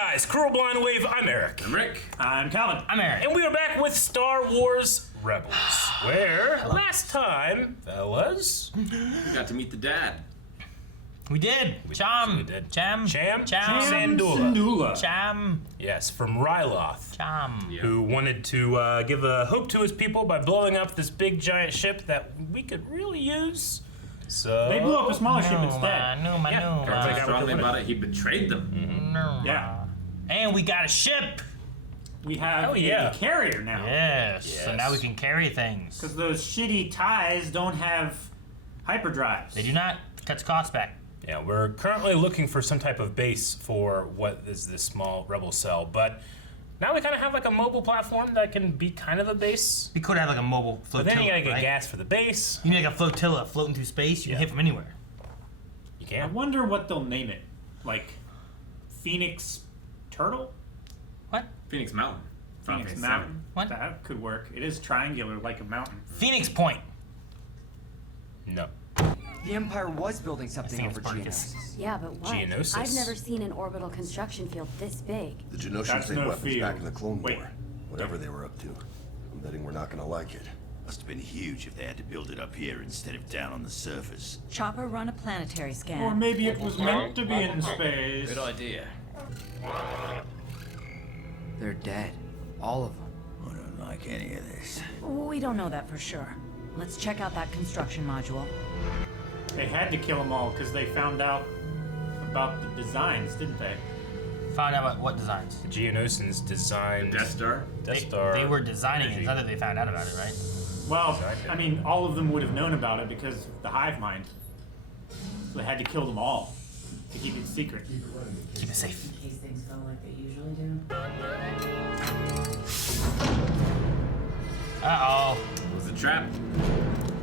guys, Cruel Blind Wave, I'm Eric. I'm Rick. I'm Calvin. I'm Eric. And we are back with Star Wars Rebels, where last time, fellas, We got to meet the dad. We did. Cham. we did. Cham. Cham Sandula. Sandula. Cham. Yes, from Ryloth, Cham. Yeah. who wanted to give a hope to his people by blowing up this big giant ship that we could really use. So They blew up a smaller ship instead. Yeah. Felt Everybody- strongly about it. He betrayed them. Yeah. And we got a ship. We have yeah. a carrier now. Yes. So Yes. now we can carry things. Because those shitty ties don't have hyperdrives. They do not. Cuts costs back. Yeah, we're currently looking for some type of base for what is this small rebel cell, but now we kind of have like a mobile platform that can be kind of a base. We could have like a mobile But flotilla. then you gotta get right? gas for the base. You need like a flotilla floating through space. You Yeah. can hit from anywhere. You I can't. wonder what they'll name it. Like, Phoenix Turtle? What? Phoenix Mountain. Final Phoenix Fantasy Mountain? What? That could work. It is triangular like a mountain. Phoenix Point. No. The Empire was building something think it's over Spartacus. Geonosis. Yeah, but what? Geonosis. I've never seen an orbital construction field this big. The Genosians That's made no weapons field. back in the Clone Wait. War. Whatever they were up to. I'm betting we're not gonna like it. Must have been huge if they had to build it up here instead of down on the surface. Chopper, run a planetary scan. Or maybe it was meant to be in space. idea. They're dead. All of them. I don't like any of this. We don't know that for sure. Let's check out that construction module. They had to kill them all because they found out about the designs, didn't they? Found out what designs. The Geonosans designed Death Star. Death Star. They were designing it. energy. It's not that they found out about it, right? Well, Exactly. I mean, all of them would have known about it because of the hive mind. So they had to kill them all to keep it secret. Keep it safe. In case things go like they usually do. Uh-oh. It was a trap.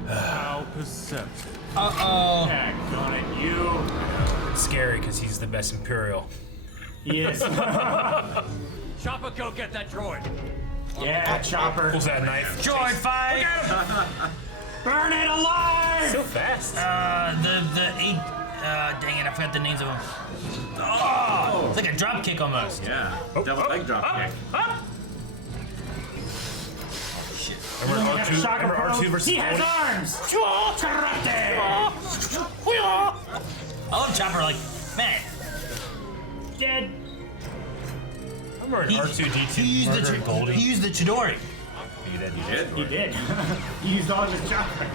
How perceptive. Uh-oh. Heck, on it, you. It's scary because he's the best Imperial. He is. Chopper, go get that droid. Yeah, Chopper. Pulls that knife. Droid fight! Burn it alive! So fast. The eight, dang it, I forgot the names of them. Oh! It's like a drop kick almost. Yeah. Double leg drop kick. Shit. Remember We have R2, Shocker remember Pro. R2 versus He has Cody? arms! Karate! I love Chopper, like, man. Dead. Remember in R2D2 He used the murdering Goldie? he used the Chidori. He did. Did? He did. He used all of his chopper.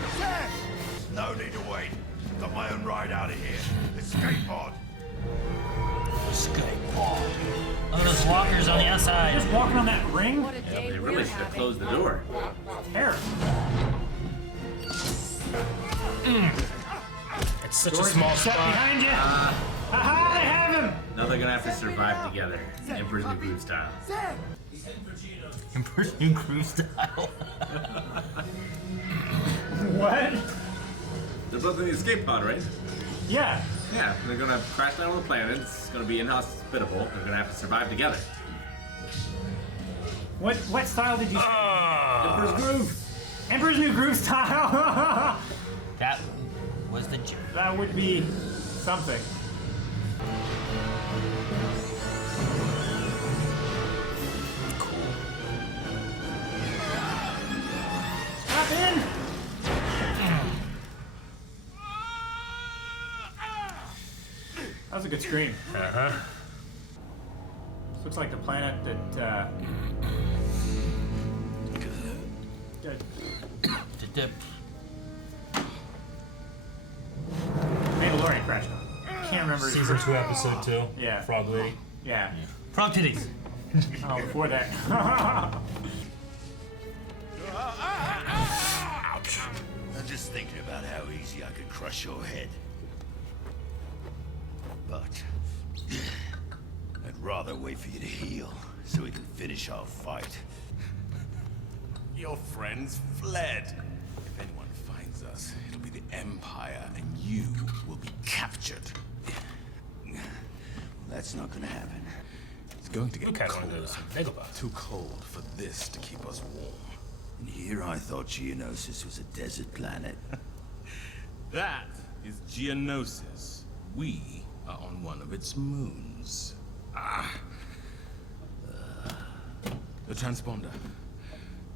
No need to wait. Got my own ride out of here. Escape pod. Escape pod. Look at those walkers on the outside. Just walking on that ring? What a day They we're really should have having. closed the door. Terrible. It's such a Doors small shut spot. behind you. Aha, they have him. Now they're gonna have to survive together. Emperor's New Groove style. Emperor's New Groove style. What? They're both in the escape pod, right? Yeah. Yeah. They're gonna crash down on the planet. It's gonna be inhospitable. They're gonna have to survive together. What style did you say? Emperor's Groove. Emperor's New Groove style. That was the joke. That would be something. Strap in. That was a good scream. Uh-huh. This looks like the planet that, Good. Mandalorian crashed on. Can't remember. his Season first- 2, episode 2. Yeah. Frog Lady. Yeah. Frog titties. Oh, before that. Ouch. I'm just thinking about how easy I could crush your head. But I'd rather wait for you to heal so we can finish our fight. Your friends fled. If anyone finds us, it'll be the Empire, and you will be captured. That's not gonna happen. It's going to get Look at one of colder. those megabots. Too cold for this to keep us warm. And here I thought Geonosis was a desert planet. That is Geonosis. We are on one of its moons. Ah, The transponder.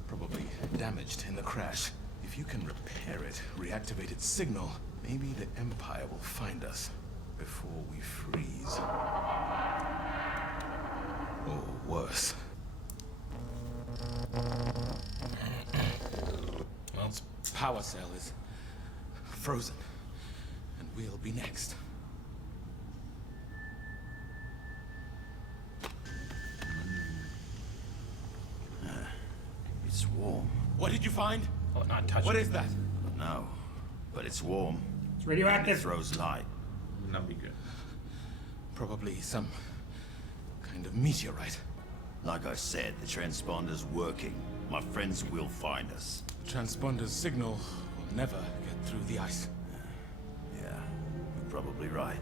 Probably damaged in the crash. If you can repair it, reactivate its signal, maybe the Empire will find us before we freeze. Or worse. Well, Its power cell is frozen, and we'll be next. It's warm. What did you find? oh, not touching. What is that? No, but it's warm. It's It radioactive. throws light. That'd be good. Probably some kind of meteorite. Like I said, the transponder's working. My friends will find us. The transponder's signal will never get through the ice. Yeah, you're probably right.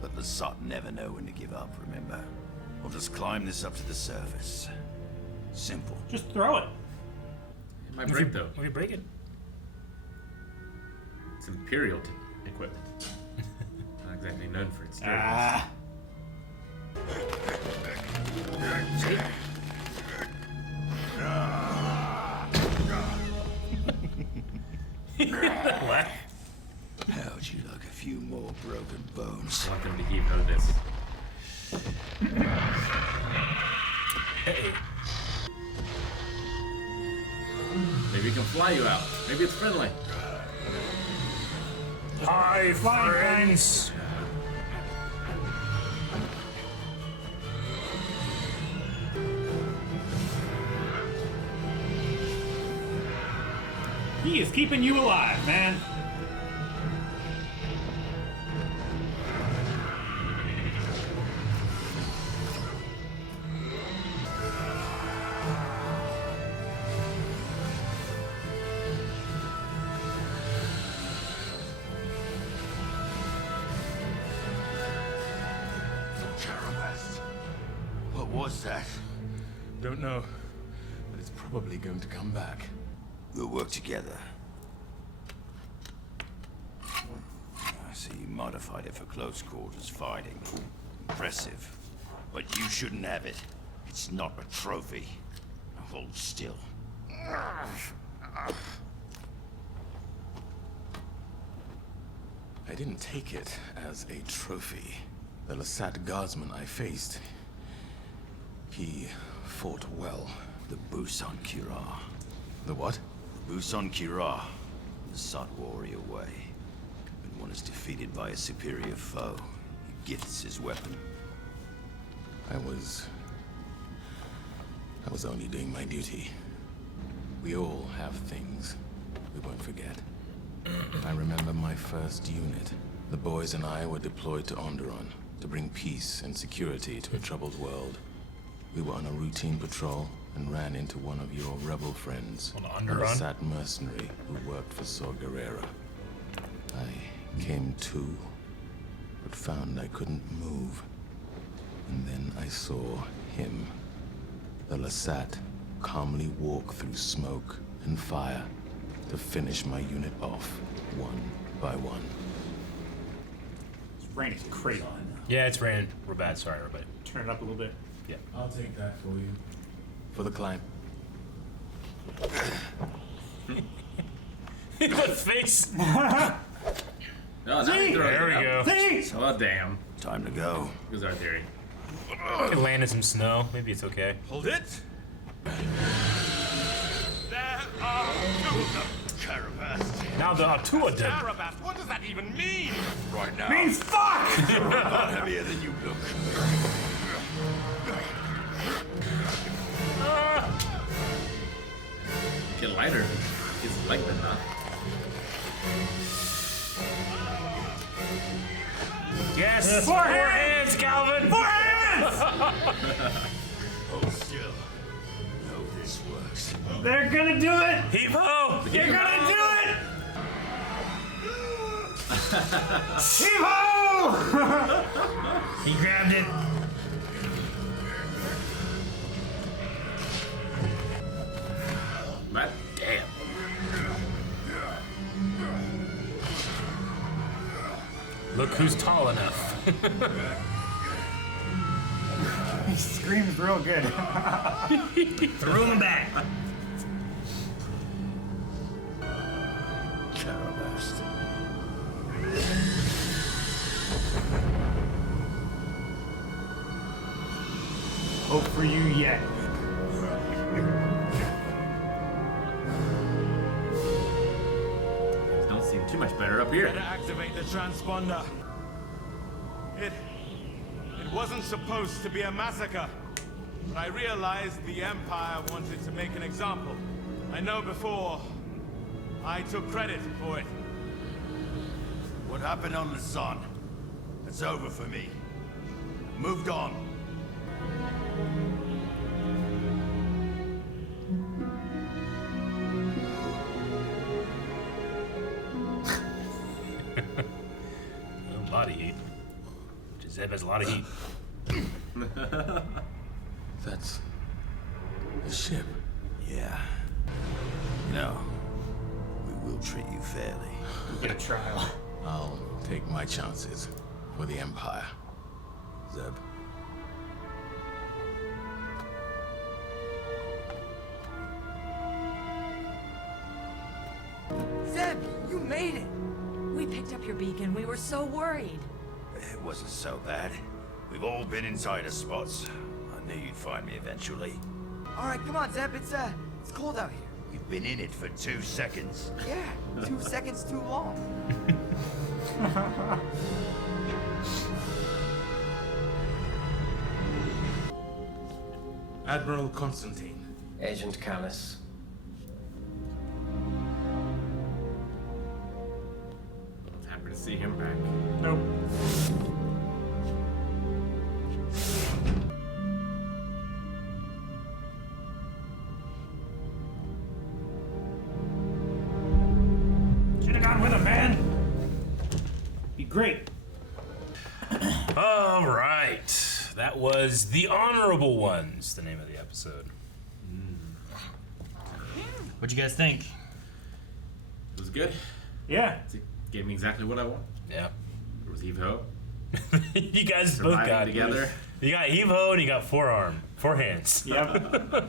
But the Sot never know when to give up, remember? We'll just climb this up to the surface. Simple. Just throw it. It might break though. Will you break it? It's Imperial equipment. Not exactly known for its sturdiness. Ah. What? How'd you like a few more broken bones? I want them to keep notice. Hey. Maybe it can fly you out. Maybe it's friendly. Hi, Flying friends. He is keeping you alive, man. What was that? Don't know, but it's probably going to come back. We'll work together. I see you modified it for close quarters fighting. Impressive. But you shouldn't have it. It's not a trophy. Hold still. I didn't take it as a trophy. The Lasat guardsman I faced, he fought well. The Busan Kira. The what? Busan Kira. The Sot warrior way. When one is defeated by a superior foe, he gifts his weapon. I was only doing my duty. We all have things we won't forget. I remember my first unit. The boys and I were deployed to Onderon to bring peace and security to a troubled world. We were on a routine patrol and ran into one of your rebel friends, On a Onderon? Lasat mercenary who worked for Saw Gerrera. I came to, but found I couldn't move. And then I saw him, the Lasat, calmly walk through smoke and fire to finish my unit off, one by one. It's raining crazy. Yeah, it's raining. We're bad. Sorry, everybody. Turn it up a little bit. Yeah. I'll take that for you. For the climb. The face. Oh, now you throw There it we up. go. See? Oh, damn. Time to go. Here's our theory. Can land in some snow. Maybe it's okay. Hold it! There are two of them. Caravast. Now the Atua dead. Carabas, what does that even mean? Right now. Means fuck! a lot heavier than you look. Get lighter. It's light than that. Yes. Four hands, Calvin. Four hands! Hold still. Know this works. They're gonna do it! Heave-ho. You're gonna do it! Heave-ho! He grabbed it. Matt, damn. Look who's tall enough. He screams real good. Threw him back. Carabast. Hope for you yet. Things don't seem too much better up here. Better activate the transponder. It wasn't supposed to be a massacre. But I realized the Empire wanted to make an example. I know before, I took credit for it. What happened on the sun? It's over for me. Moved on. A lot of heat. Zeb has a lot of heat. That's a ship. Yeah. No. We will treat you fairly. Get a trial. I'll take my chances for the Empire. Zeb. Zeb, you made it! We picked up your beacon. We were so worried. It wasn't so bad. We've all been inside spots. I knew you'd find me eventually. All right, come on, Zeb. It's cold out here. You've been in it for 2 seconds. Yeah, 2 seconds too long. Admiral Constantine. Agent Callis. Happy to see him back. Nope. Should have gone with him, man. Be great. All right. That was The Honorable Ones, the name of the episode. What'd you guys think? It was good. Yeah. It gave me exactly what I want. Yeah. It was Evo. You guys both Surviving got together. You got Evo and you got four hands. Yep.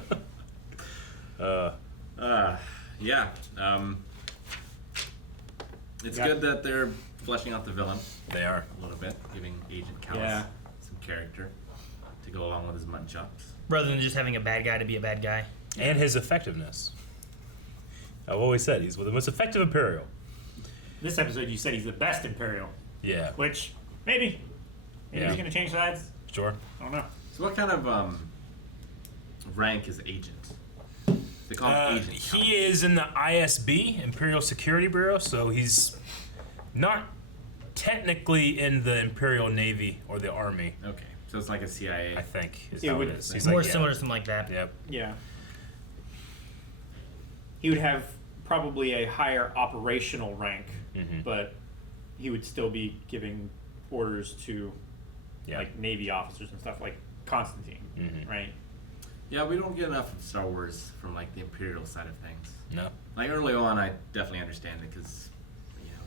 Yeah. It's Yeah. good that they're fleshing out the villain They are. a little bit, giving Agent Callis Yeah. some character to go along with his mutton chops. Rather than just having a bad guy to be a bad guy. And his effectiveness. I've always said he's the most effective Imperial. This episode, you said he's the best Imperial, Yeah. which maybe Yeah. he's gonna change sides. Sure. I don't know. So what kind of rank is Agent? They call him Agent Callis. He is in the ISB, Imperial Security Bureau, so he's not technically in the Imperial Navy or the Army, Okay, so it's like a CIA. I think. Is It how would- it is. It's He's more like, yeah. similar to something like that. Yep. Yeah. He would have probably a higher operational rank, Mhm. but he would still be giving orders to Yeah. like Navy officers and stuff like Constantine, Mhm. right? Yeah, we don't get enough of Star Wars from like the Imperial side of things. No. Like early on, I definitely understand it because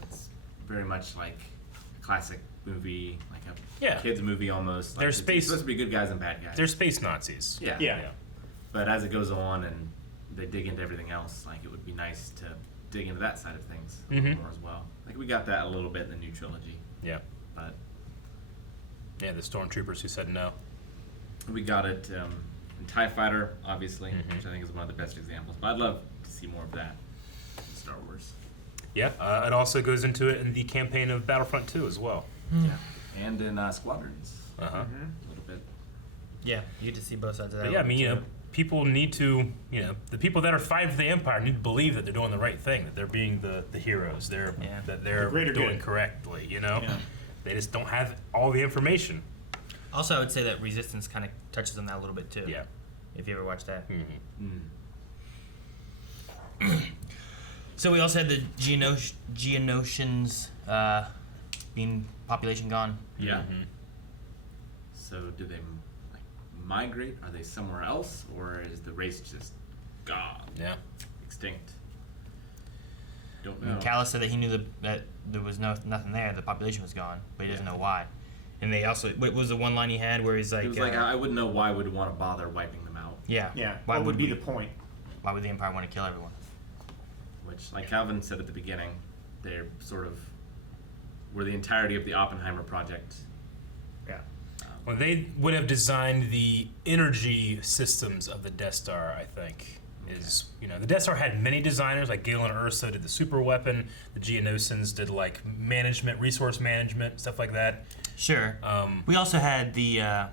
it's very much like a classic movie, like a Yeah. kids movie almost. Like They're it's space- supposed to be good guys and bad guys. They're space Nazis. yeah. Yeah. But as it goes on and they dig into everything else, like it would be nice to dig into that side of things a little Mhm. more as well. Like we got that a little bit in the new trilogy, Yeah. but Yeah, the stormtroopers who said no. we got it in TIE Fighter, obviously, Mhm. which I think is one of the best examples. But I'd love to see more of that in Star Wars. Yeah, it also goes into it in the campaign of Battlefront 2 as well. Yeah, and in Squadrons Uh-huh. a little bit. Yeah, you get to see both sides of that. But yeah, I mean, too. people need to, the people that are fighting for the Empire need to believe that they're doing the right thing, that they're being the heroes, Yeah. that they're The greater doing good. correctly, Yeah. They just don't have all the information. Also, I would say that Resistance kind of touches on that a little bit too. Yeah. If you ever watched that. Mm-hmm. So we also had the Geonosians being population gone. Yeah. Mhm. So do they like migrate? Are they somewhere else, or is the race just gone, Yeah. extinct? Don't And know. Callis said that he knew that there was nothing there. The population was gone, but he doesn't Yeah. know why. And they also, what was the one line he had where he's like, It was like, I wouldn't know why would want to bother wiping them out. yeah, Yeah. why what would we? be the point? Why would the Empire want to kill everyone? Which, like Calvin said at the beginning, they're sort of were the entirety of the Oppenheimer project. Yeah. Well, they would have designed the energy systems of the Death Star, I think. Is, you know, the Death Star had many designers, like Galen Erso did the super weapon, the Geonosians did like management, resource management, stuff like that. Sure. We also had the at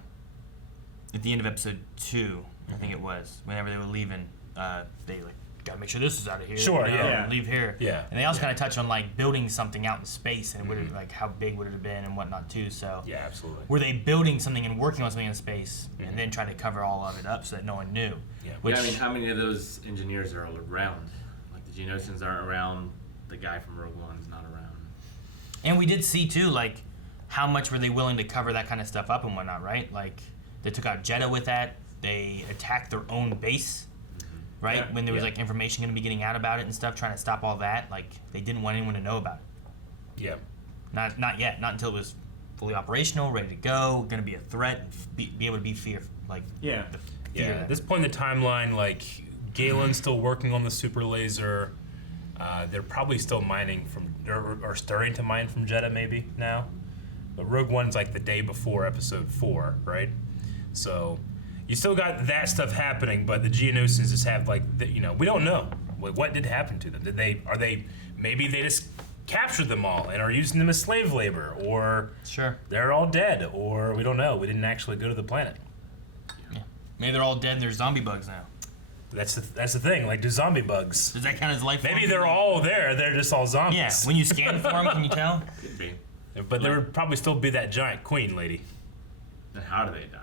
the end of episode 2, I think it was, whenever they were leaving, they like gotta make sure this is out of here. Sure, you know, yeah. and leave here. Yeah. And they also kind of touch on like building something out in space and would it, like how big would it have been and whatnot too. So Yeah, absolutely. were they building something and working on something in space and then trying to cover all of it up so that no one knew? Yeah. Which Yeah, I mean, how many of those engineers are around? Like the Geonosians aren't around. The guy from Rogue One's not around. and we did see too like how much were they willing to cover that kind of stuff up and whatnot, right? Like they took out Jeddah with that. They attacked their own base. Right? Yeah, when there was yeah. like information going to be getting out about it and stuff, trying to stop all that, like they didn't want anyone to know about it. Yeah. Not yet. Not until it was fully operational, ready to go, going to be a threat, and be able to be fear. Like Yeah. the Yeah. fear. At this point in the timeline, like Galen's still working on the super laser. They're probably still mining from, or starting to mine from Jeddah maybe now. But Rogue One's like the day before episode 4, right? So you still got that stuff happening, but the Geonosians just have like, you know, we don't know. What did happen to them? Maybe they just captured them all and are using them as slave labor, or Sure. they're all dead, or we don't know. We didn't actually go to the planet. Yeah. Maybe they're all dead and there's zombie bugs now. That's the thing. Like, do zombie bugs? Does that count as life Maybe forms? they're all there. They're just all zombies. Yeah. When you scan for them, can you tell? Could be. But there would probably still be that giant queen lady. Then how do they die?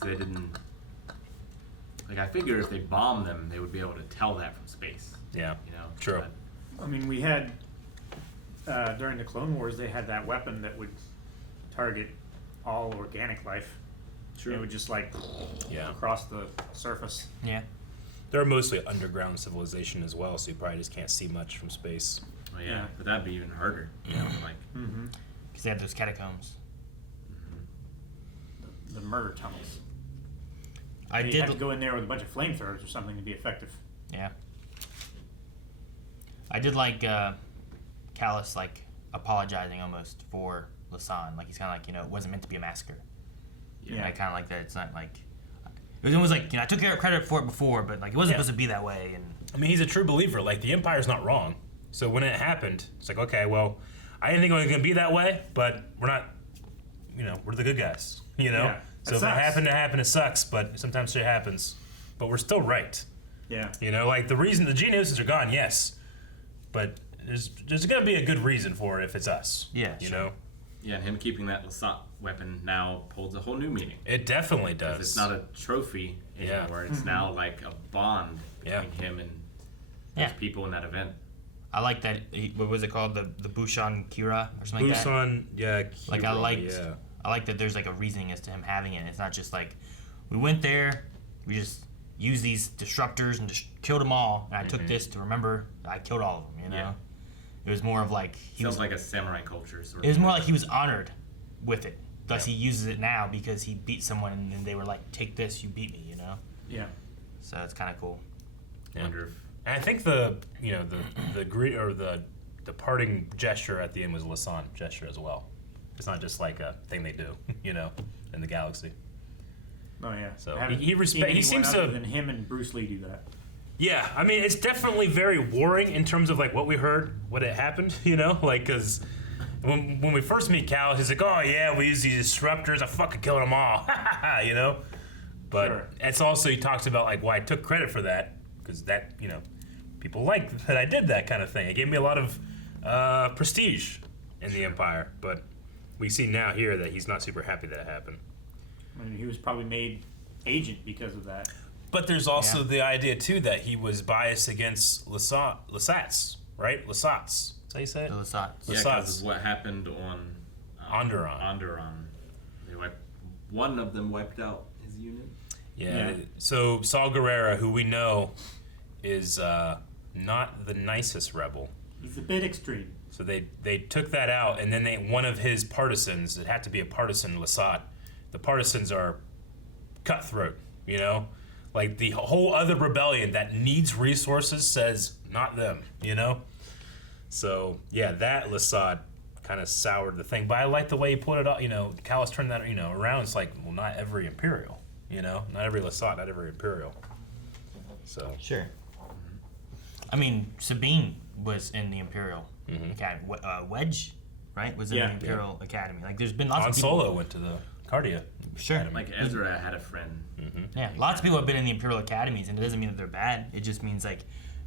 So they didn't. Like, I figure if they bomb them, they would be able to tell that from space. Yeah. You know. True. But I mean, we had during the Clone Wars, they had that weapon that would target all organic life. It would just like Yeah. across the surface. Yeah. They're mostly underground civilization as well, so you probably just can't see much from space. well, yeah, Yeah. but that'd be even harder. You know, like Because they had those catacombs. The murder tunnels. I You did. have to go in there with a bunch of flamethrowers or something to be effective. Yeah. I did like Callus like apologizing almost for Lasan. Like he's kind of like, you know, it wasn't meant to be a massacre. Yeah. And I kind of like that. It's not like it was almost like, you know, I took credit for it before, but like it wasn't Yeah. supposed to be that way. And I mean, he's a true believer. Like, the Empire's not wrong. So when it happened, it's like, okay, well, I didn't think it was going to be that way, but we're not, you know, we're the good guys, you know? Yeah, So it if it sucks. happened to happen, it sucks, but sometimes shit happens. But we're still right. Yeah. You know, like, the reason the Geonosians are gone, yes, but there's going to be a good reason for it if it's us. Yeah, You sure. know? yeah, and him keeping that Lasat weapon now holds a whole new meaning. It definitely does. It's not a trophy Yeah. anymore. It's now like a bond Yeah. between him and Yeah. those people in that event. I like that. What was it called? The Bushan Kira or something like that. Busan, yeah. Like I Cuba, liked. Yeah. I like that there's like a reasoning as to him having it. It's not just like we went there, we just used these disruptors and just killed them all, and I took this to remember I killed all of them. You know, Yeah. it was more of like he Sounds was. like a samurai culture sort It of. was more like he was honored with it. Thus, he uses it now because he beat someone, and then they were like, "Take this, you beat me," you know. Yeah. So it's kind of cool. Wonder if And I think the greet or the parting gesture at the end was a Lasan gesture as well. It's not just like a thing they do, you know, in the galaxy. Oh yeah. So I haven't he seen respect. He anyone seems other to. than him and Bruce Lee do that. Yeah, I mean, it's definitely very warring in terms of like what we heard, what had happened, you know, like because when we first meet Cal, he's like, oh yeah, we use these disruptors, I fucking killed them all, you know. But Sure. it's also he talks about like why I took credit for that because that you know people like that I did that kind of thing. It gave me a lot of prestige in the Empire, but we see now here that he's not super happy that it happened. I mean, he was probably made agent because of that. But there's also Yeah. the idea too that he was biased against Lasats, right? Lasats. Is that how you say it? The Lasats. yeah, Lasats. because of what happened on Onderon. Onderon. One of them wiped out his unit. Yeah. Yeah. So Saul Guerrera, who we know is not the nicest rebel. He's a bit extreme. So they took that out, and then one of his partisans, it had to be a partisan, Lasat. The partisans are cutthroat, you know? Like the whole other rebellion that needs resources says, not them, you know? So, yeah, that Lasat kind of soured the thing. But I like the way he put it up, you know, Callus turned that, you know, around. It's like, well, not every Imperial, you know? Not every Lasat, not every Imperial. So. Sure. I mean, Sabine was in the Imperial Academy. Wedge, right? Was in the Imperial Academy. Like, there's been lots of people. Han Solo went to the Cardia. Sure. Academy. Like Ezra had a friend. Yeah, lots of people have been in the Imperial Academies, and it doesn't mean that they're bad. It just means, like,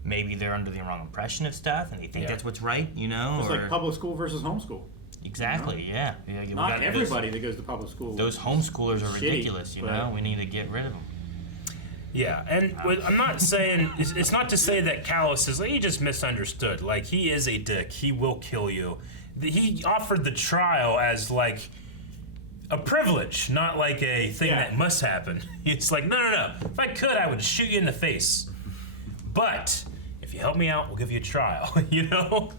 maybe they're under the wrong impression of stuff, and they think that's what's right, you know? It's like public school versus homeschool. Exactly, you know? yeah. Not everybody that goes to public school. Those homeschoolers are ridiculous, you but- know? We need to get rid of them. Yeah, and I'm not saying, it's not to say that Callus is, like, he just misunderstood. Like, he is a dick. He will kill you. He offered the trial as, like, a privilege, not like a thing that must happen. It's like, no. If I could, I would shoot you in the face. But if you help me out, we'll give you a trial, you know?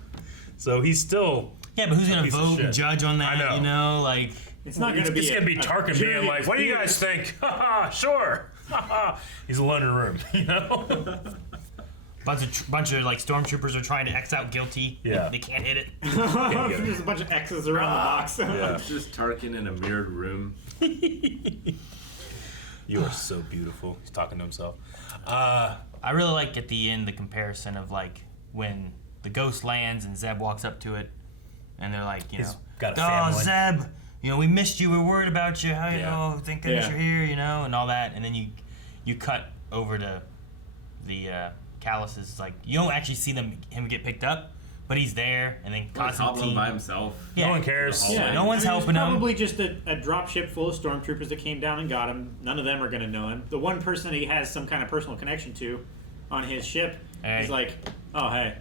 So he's still... Yeah, but who's going to vote and judge on that, I know. you know? Like, it's not going to be... It's going to be Tarkin being like, what do you guys think? Ha sure. He's alone in a room, you know? bunch of like stormtroopers are trying to X out guilty. Yeah. They can't hit it. There's a bunch of X's around the box. It's just Tarkin in a mirrored room. You are so beautiful. He's talking to himself. I really like at the end the comparison of like when the ghost lands and Zeb walks up to it, and they're like, you know, got a family. Zeb, you know, we missed you. We're worried about you. How you know? Thank goodness you're here. You know, and all that. And then you cut over to the Callus's. Like, you don't actually see him get picked up, but he's there. And then Constantine by himself. Yeah. No one cares. Yeah, no one's helping him. Probably just a drop ship full of stormtroopers that came down and got him. None of them are going to know him. The one person he has some kind of personal connection to on his ship is like, oh, hey,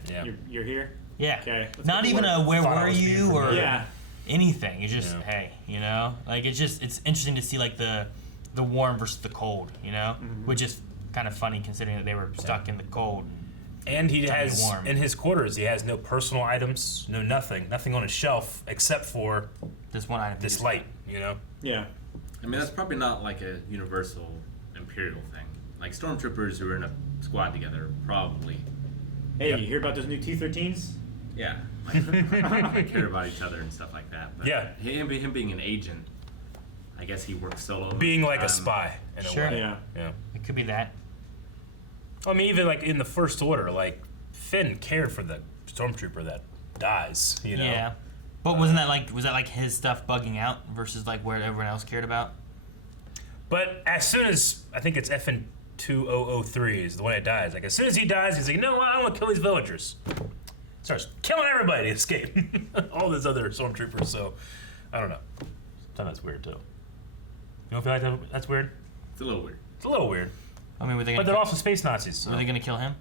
you're here? Yeah. Okay. Not even a where were you or yeah. anything. It's just, hey, you know? Like, it's interesting to see, like, the warm versus the cold, you know? Which is kind of funny considering that they were stuck in the cold. And he has, in his quarters, he has no personal items, nothing on his shelf except for this one item. This light, you know? Yeah. I mean, that's probably not like a universal Imperial thing. Like, stormtroopers who are in a squad together, probably. Hey, you hear about those new T-13s? Yeah. Like, they care about each other and stuff like that. But him being an agent, I guess he works solo. Being like a spy in a way. Yeah. It could be that. I mean, even like in the First Order, like Finn cared for the stormtrooper that dies, you know? Yeah. But was that like his stuff bugging out versus like where everyone else cared about? But as soon as, I think it's FN 2003 is the one that dies. Like, as soon as he dies, he's like, you know what? I want to kill these villagers. Starts killing everybody to escape. All those other stormtroopers, so I don't know. Sometimes that's weird, too. You don't feel like that's weird? It's a little weird. It's a little weird. I mean, but they're also space Nazis, so. Were they going to kill him?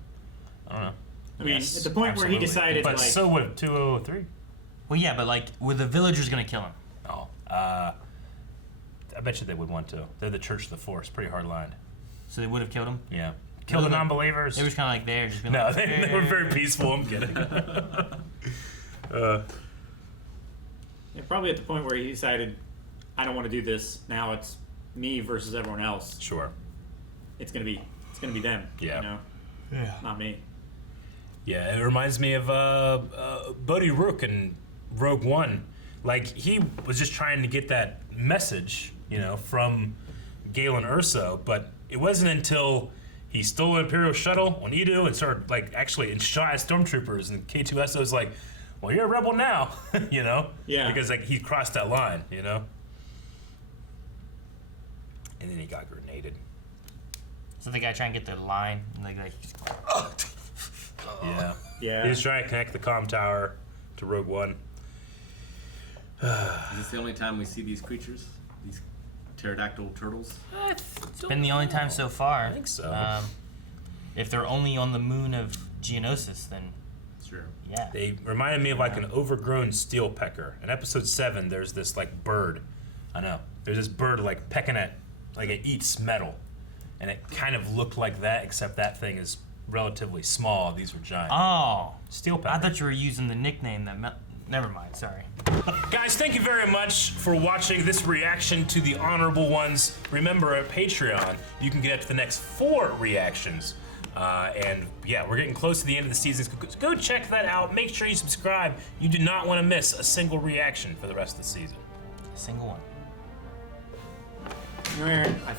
I don't know. I mean, at the point where he decided but like... so would 2003. Well, yeah, but like, were the villagers going to kill him? Oh. I bet you they would want to. They're the Church of the Force. Pretty hard line. So they would have killed him? Yeah. Kill the non-believers. They were kind of like there, just being no, like... they were very peaceful. I'm kidding. Probably at the point where he decided, I don't want to do this. Now it's me versus everyone else. Sure. It's gonna be them. Yeah. You know? Yeah. Not me. Yeah, it reminds me of Bodhi Rook in Rogue One. Like, he was just trying to get that message, you know, from Galen Erso, but it wasn't until he stole an Imperial shuttle on Edo and started, like, actually and shot at stormtroopers, and K2SO was like, well, you're a rebel now, you know? Yeah. Because, like, he crossed that line, you know? And then he got grenaded. So the guy trying to get the line, and like yeah. Yeah. He was trying to connect the comm tower to Rogue One. Is this the only time we see these creatures? These pterodactyl turtles? It's been the only time so far. I think so. If they're only on the moon of Geonosis, then sure. Yeah. They reminded me of like an overgrown steel pecker. In episode 7, there's this like bird. I know. There's this bird like pecking at, like it eats metal. And it kind of looked like that, except that thing is relatively small. These were giant. Oh. Steel pepper. I thought you were using the nickname that never mind, sorry. Guys, thank you very much for watching this reaction to the honorable ones. Remember, at Patreon, you can get up to the next 4 reactions. And yeah, we're getting close to the end of the season. Go check that out. Make sure you subscribe. You do not want to miss a single reaction for the rest of the season. A single one. Where I